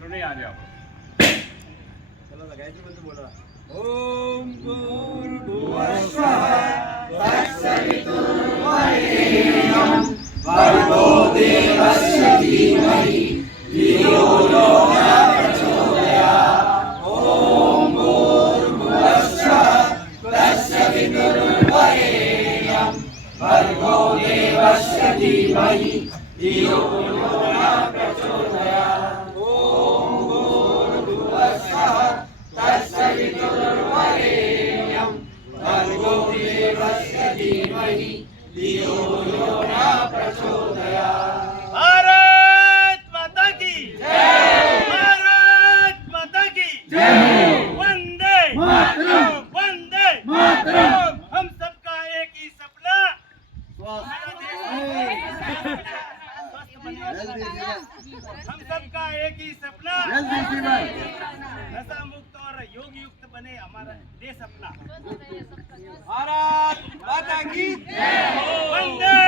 Photo नहीं आ रहा। चलो गायत्री मंत्र बोला। ओम भूर्भुवः स्वः तत्सवितुर्वरेण्यं भर्गो देवस्य धीमहि धियो यो न प्रचोदयात्। ओम भूर्भुवः स्वः तत्सवितुर्वरेण्यं भर्गो देवस्य धीमहि धियो यो न प्रचोदयात्। ओम भूर्भुवः स्वः तत्सवितुर्वरेण्यं भर्गो देवस्य धीमहि धियो यो न प्रचोदयात्। भारत माता की जय। भारत माता की जय। वंदे मातरम। वंदे मातरम। हम सबका एक ही सपना, हम सबका एक ही सपना, नशा मुक्त और योग युक्त बने हमारा देश अपना। भारत माता की जय। वंदे।